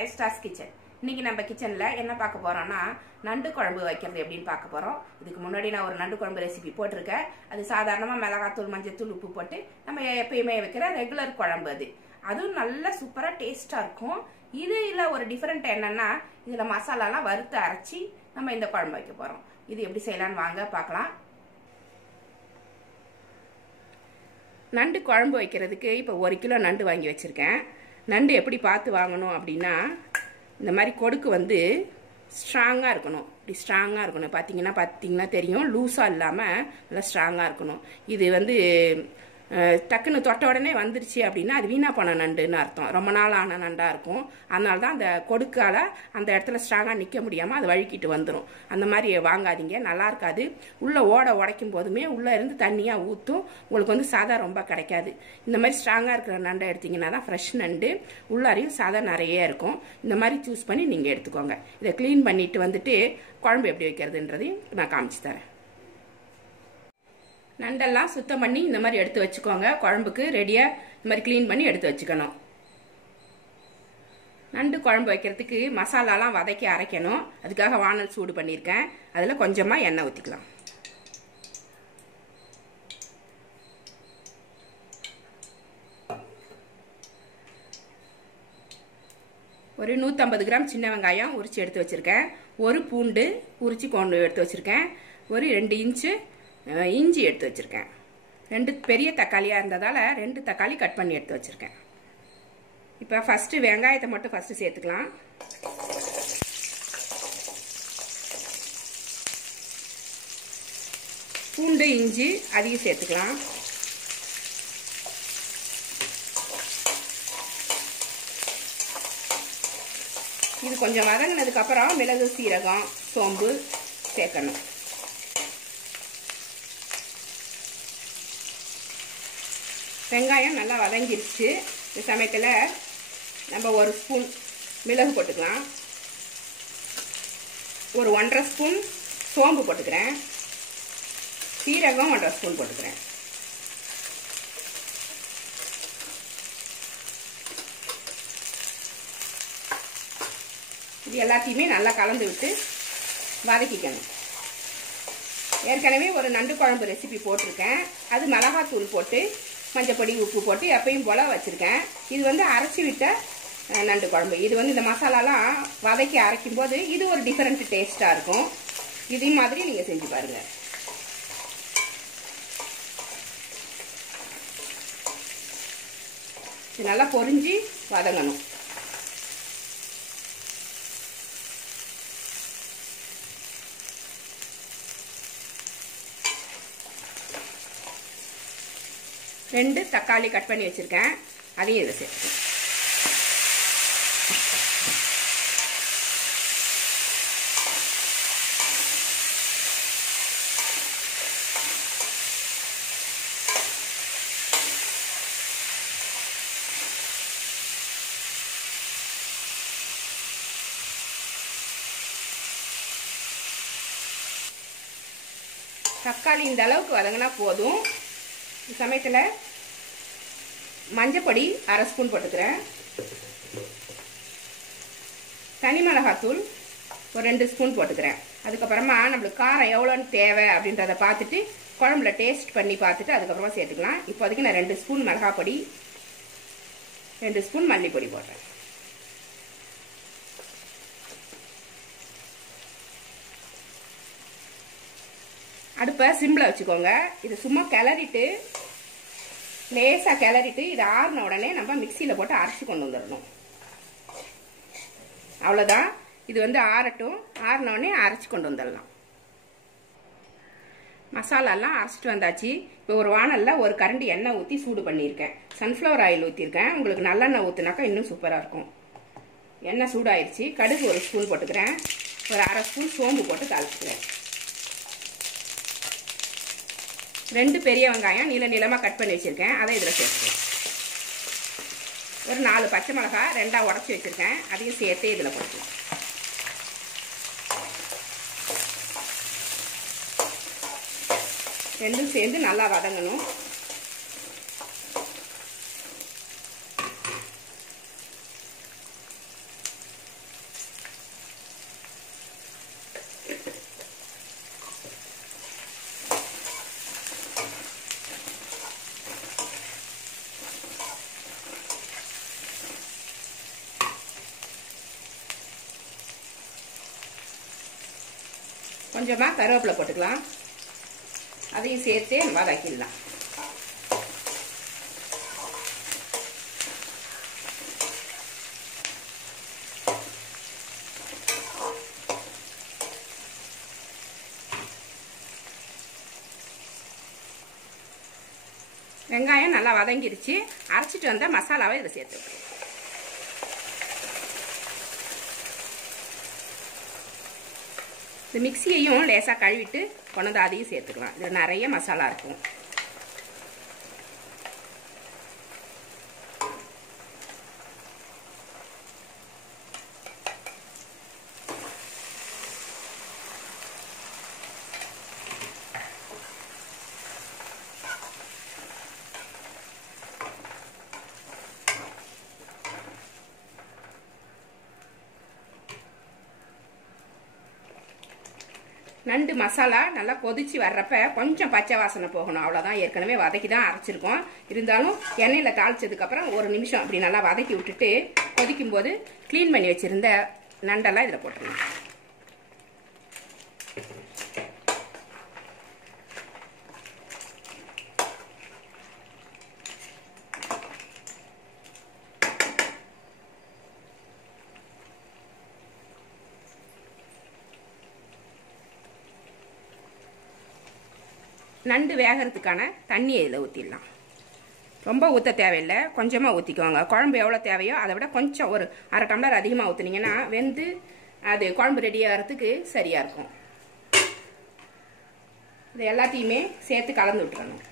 5 Stars kitchen. இன்னைக்கு நம்ம கிச்சன்ல என்ன பார்க்க போறோம்னா நண்டு குழம்பு வைக்கிறது எப்படின்னு பார்க்க போறோம். இதுக்கு முன்னாடி நான் ஒரு நண்டு குழம்பு ரெசிபி போட்டிருக்கேன். அது சாதாரணமா மிளகாத்தூள், மஞ்சத்தூள், உப்பு போட்டு நம்ம எப்பயுமே வைக்கிற ரெகுலர் குழம்பு அது. அதுவும் நல்ல சூப்பரா டேஸ்டா இருக்கும். இதுல ஒரு டிஃபரெண்ட் என்னன்னா இதுல மசாலாலாம் வறுத்து அரைச்சி நம்ம இந்த குழம்பு வைக்க போறோம். இது எப்படி செய்யலாம்னு வாங்க பார்க்கலாம். நண்டு குழம்பு வைக்கிறதுக்கு இப்போ 1 கிலோ நண்டு வாங்கி வச்சுருக்கேன். நண்டு எப்படி பார்த்து வாங்கணும் அப்படின்னா, இந்த மாதிரி கொடுக்கு வந்து ஸ்ட்ராங்காக இருக்கணும். இப்படி ஸ்ட்ராங்காக இருக்கணும். பார்த்தீங்கன்னா தெரியும், லூஸாக இல்லாமல் நல்லா ஸ்ட்ராங்காக இருக்கணும். இது வந்து டக்குன்னு தொட்ட உடனே வந்துருச்சு அப்படின்னா அது வீணா போன நண்டுன்னு அர்த்தம். ரொம்ப நாள் ஆன நண்டாக இருக்கும். அதனால தான் அந்த கொடுக்கால அந்த இடத்துல ஸ்ட்ராங்காக நிற்க முடியாமல் அது வழுக்கிட்டு வந்துடும். அந்த மாதிரி வாங்காதீங்க, நல்லா இருக்காது. உள்ளே உடைக்கும் போதுமே உள்ளே இருந்து தண்ணியாக ஊற்றும். உங்களுக்கு வந்து சாதா ரொம்ப கிடைக்காது. இந்த மாதிரி ஸ்ட்ராங்காக இருக்கிற நண்டை எடுத்திங்கன்னா தான் ஃப்ரெஷ் நண்டு. உள்ளாரையும் சாதா நிறைய இருக்கும். இந்த மாதிரி சூஸ் பண்ணி நீங்கள் எடுத்துக்கோங்க. இதை க்ளீன் பண்ணிட்டு வந்துட்டு குழம்பு எப்படி வைக்கிறதுன்றதையும் நான் காமிச்சு தரேன். நண்டெல்லாம் சுத்தம் பண்ணி இந்த மாதிரி எடுத்து வச்சுக்கோங்க. குழம்புக்கு ரெடியாக இந்த மாதிரி க்ளீன் பண்ணி எடுத்து வச்சுக்கணும். நண்டு குழம்பு வைக்கிறதுக்கு மசாலாலாம் வதக்கி அரைக்கணும். அதுக்காக வானல் சூடு பண்ணியிருக்கேன். அதில் கொஞ்சமாக எண்ணெய் ஊற்றிக்கலாம். ஒரு 150 கிராம் சின்ன வெங்காயம் உரிச்சு எடுத்து வச்சுருக்கேன். ஒரு பூண்டு உரிச்சு கொண்டு எடுத்து வச்சுருக்கேன். ஒரு 2 இன்ச்சு இஞ்சி எடுத்து வச்சுருக்கேன். 2 பெரிய தக்காளியாக இருந்ததால் 2 தக்காளி கட் பண்ணி எடுத்து வச்சுருக்கேன். இப்போ ஃபஸ்ட்டு வெங்காயத்தை மட்டும் ஃபஸ்ட்டு சேர்த்துக்கலாம். பூண்டு, இஞ்சி அதையும் சேர்த்துக்கலாம். இது கொஞ்சம் வதங்கினதுக்கப்புறம் மிளகு, சீரகம், சோம்பு சேர்க்கணும். வெங்காயம் நல்லா வதங்கிருச்சு. இந்த சமயத்தில் நம்ம 1 ஸ்பூன் மிளகு போட்டுக்கலாம். ஒரு 1.5 ஸ்பூன் சோம்பு போட்டுக்கிறேன். சீரகம் 1.5 ஸ்பூன் போட்டுக்கிறேன். இது எல்லாத்தையுமே நல்லா கலந்து விட்டு வதக்கிக்கணும். ஏற்கனவே ஒரு நண்டு குழம்பு ரெசிபி போட்டிருக்கேன். அது மிளகாத்தூள் போட்டு மஞ்சப்பொடி, உப்பு போட்டு எப்பயும் போல வச்சுருக்கேன். இது வந்து அரைச்சி விட்ட நண்டு குழம்பு. இது வந்து இந்த மசாலாலாம் வதக்கி அரைக்கும் போது இது ஒரு டிஃப்ரெண்ட் டேஸ்ட்டாக இருக்கும். இதே மாதிரி நீங்கள் செஞ்சு பாருங்கள். இது நல்லா பொரிஞ்சு வதங்கணும். ரெண்டு தக்காளி கட் பண்ணி வச்சிருக்கேன். அதையும் இதை சேர்த்து தக்காளி இந்த அளவுக்கு வதங்கினா போதும். சமயத்தில் மஞ்சப்பொடி 1/2 ஸ்பூன் போட்டுக்கிறேன். தனி மிளகாத்தூள் ஒரு 2 ஸ்பூன் போட்டுக்கிறேன். அதுக்கப்புறமா நம்மளுக்கு காரம் எவ்வளோன்னு தேவை அப்படின்றத பார்த்துட்டு குழம்புல டேஸ்ட் பண்ணி பார்த்துட்டு அதுக்கப்புறமா சேர்த்துக்கலாம். இப்போதைக்கு நான் 2 ஸ்பூன் மிளகாய் பொடி, 2 ஸ்பூன் மல்லிப்பொடி போடுறேன். அடுப்பை சிம்மில் வச்சுக்கோங்க. இது சும்மா கிளறிட்டு லேசாக கிளறிட்டு இது ஆறின உடனே நம்ம மிக்சியில் போட்டு அரைச்சி கொண்டு வந்துடணும். அவ்வளோதான். இது வந்து ஆறட்டும். ஆறின உடனே அரைச்சி கொண்டு வந்துடலாம். மசாலாலாம் அரைச்சிட்டு வந்தாச்சு. இப்போ ஒரு வானலில் ஒரு கரண்டி எண்ணெய் ஊற்றி சூடு பண்ணியிருக்கேன். சன்ஃப்ளவர் ஆயில் ஊற்றிருக்கேன். உங்களுக்கு நல்லெண்ணெய் ஊற்றினாக்கா இன்னும் சூப்பராக இருக்கும். எண்ணெய் சூடாயிருச்சு. கடுகு 1 ஸ்பூன் போட்டுக்கிறேன். ஒரு 1/2 ஸ்பூன் சோம்பு போட்டு தாளிச்சுக்கிறேன். 2 பெரிய வெங்காயம் நீளமாக கட் பண்ணி வச்சுருக்கேன். அதை இதில் சேர்த்துக்கிறேன். ஒரு 4 பச்சை மிளகாய் 2ஆக உடச்சி வச்சுருக்கேன். அதையும் சேர்த்து இதில் போட்டுக்கலாம். ரெண்டும் சேர்ந்து நல்லா வதங்கணும். கொஞ்சமாக கருவேப்பிலை போட்டுக்கலாம். அதையும் சேர்த்து வதக்கிடலாம். வெங்காயம் நல்லா வதங்கிருச்சு. அரைச்சிட்டு வந்த மசாலாவை இதை சேர்த்து இந்த மிக்சியையும் லேசாக கழுவிட்டு கொண்டு அதையும் சேர்த்துக்கலாம். இதில் நிறைய மசாலா இருக்கும். நண்டு மசாலா நல்லா கொதிச்சு வர்றப்ப கொஞ்சம் பச்சை வாசனை போகணும், அவ்வளோதான். ஏற்கனவே வதக்கி தான் அரைச்சிருக்கோம். இருந்தாலும் எண்ணெயில் தாளிச்சதுக்கப்புறம் ஒரு நிமிஷம் அப்படி நல்லா வதக்கி விட்டுட்டு கொதிக்கும் போது க்ளீன் பண்ணி வச்சுருந்த நண்டெல்லாம் இதில் போட்டுருணும். நண்டு வேகிறதுக்கான தண்ணியை இதில் ஊற்றிடலாம். ரொம்ப ஊற்ற தேவையில்லை, கொஞ்சமாக ஊற்றிக்குவாங்க. குழம்பு எவ்வளோ தேவையோ அதை விட கொஞ்சம் ஒரு அரை டம்ளர் அதிகமாக ஊற்றுனீங்கன்னா வெந்து அது குழம்பு ரெடி ஆகிறதுக்கு சரியாக இருக்கும். இது எல்லாத்தையுமே சேர்த்து கலந்து விட்டுறணும்.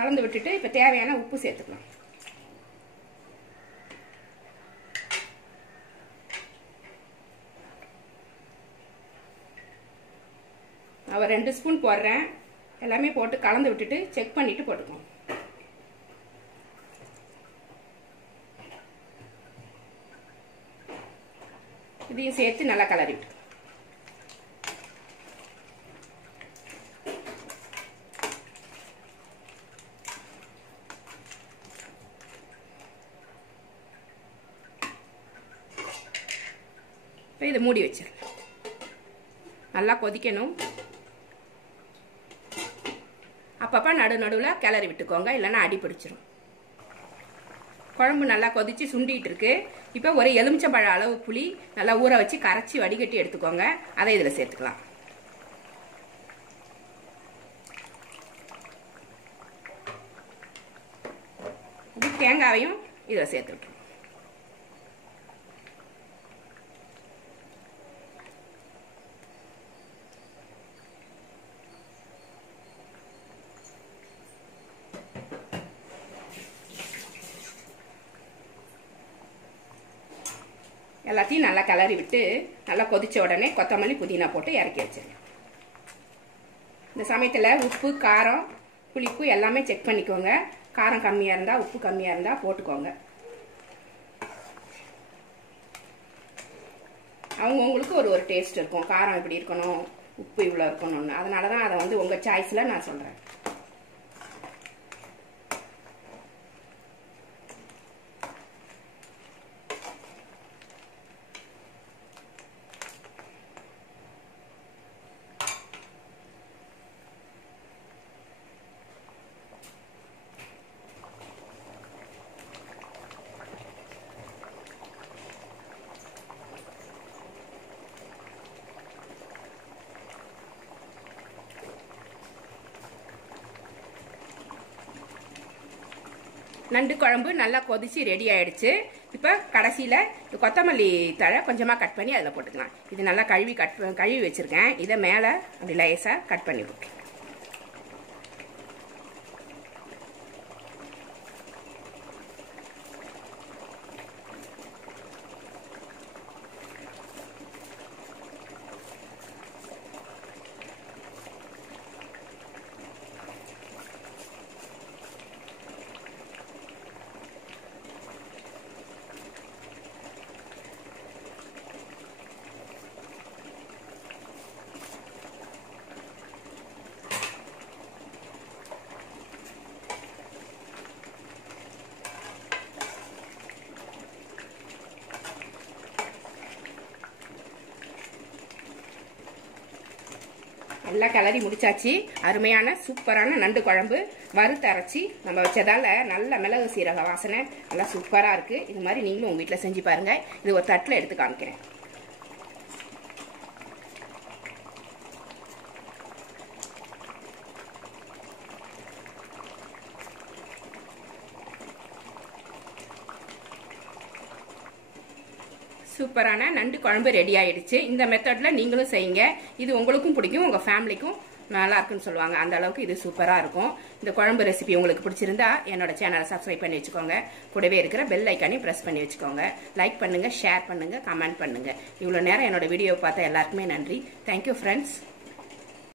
கலந்து விட்டுட்டு இப்போ தேவையான உப்பு சேர்த்துக்கலாம். நான் 2 ஸ்பூன் போடுறேன். எல்லாமே போட்டு கலந்து விட்டுட்டு செக் பண்ணிட்டு போட்டுக்கணும். இதையும் சேர்த்து நல்லா கலரி விட்டு இதை மூடி வச்சிடலாம். நல்லா கொதிக்கணும். அப்பப்போ நடுவில் கிளறி விட்டுக்கோங்க, இல்லைன்னா அடி பிடிச்சிரும். குழம்பு நல்லா கொதிச்சு சுண்டிட்டு இருக்கு. இப்போ ஒரு எலுமிச்சம்பழ அளவு புளி நல்லா ஊற வச்சு கரைச்சி வடிகட்டி எடுத்துக்கோங்க. அதை இதில் சேர்த்துக்கலாம். தேங்காவையும் இதில் சேர்த்துக்கலாம். எல்லாத்தையும் நல்லா கிளறி விட்டு நல்லா கொதிச்ச உடனே கொத்தமல்லி புதினா போட்டு இறக்கி வச்சிடலாம். இந்த சமயத்தில் உப்பு காரம் புளிப்பு எல்லாமே செக் பண்ணிக்கோங்க. காரம் கம்மியாக இருந்தால் உப்பு கம்மியாக இருந்தால் போட்டுக்கோங்க. அவங்கவுங்களுக்கு ஒரு டேஸ்ட் இருக்கும். காரம் இப்படி இருக்கணும், உப்பு இவ்வளோ இருக்கணும்னு. அதனால தான் அதை உங்கள் சாய்ஸில் நான் சொல்கிறேன். நண்டு குழம்பு நல்லா கொதிச்சு ரெடி ஆயிடுச்சு. இப்போ கடைசியில் கொத்தமல்லி தழை கொஞ்சமாக கட் பண்ணி அதில் போட்டுக்கலாம். இது நல்லா கழுவி வச்சுருக்கேன். இதை மேலே அப்படி லேசாக கட் பண்ணி விட்டுருக்கேன். எல்லாம் கிளறி முடிச்சாச்சு. அருமையான சூப்பரான நண்டு குழம்பு வறுத்து அரைச்சி நம்ம வச்சதால நல்ல மிளகு சீரக வாசனை நல்லா சூப்பராக இருக்குது. இது மாதிரி நீங்களும் உங்கள் வீட்டில் செஞ்சு பாருங்கள். இது ஒரு தட்டில் எடுத்து காமிக்கிறேன். சூப்பரான நண்டு குழம்பு ரெடி ஆயிடுச்சு. இந்த மெத்தடில் நீங்களும் செய்யுங்க. இது உங்களுக்கும் பிடிக்கும், உங்கள் ஃபேமிலிக்கும் நல்லா இருக்குன்னு சொல்லுவாங்க. அந்த அளவுக்கு இது சூப்பராக இருக்கும். இந்த குழம்பு ரெசிபி உங்களுக்கு பிடிச்சிருந்தா என்னோட சேனலை சப்ஸ்கிரைப் பண்ணி வச்சுக்கோங்க. கூடவே இருக்கிற பெல் ஐக்கானையும் ப்ரெஸ் பண்ணி வச்சுக்கோங்க. லைக் பண்ணுங்கள், ஷேர் பண்ணுங்கள், கமெண்ட் பண்ணுங்கள். இவ்வளோ நேரம் என்னோட வீடியோவை பார்த்த எல்லாருக்குமே நன்றி. Thank you friends.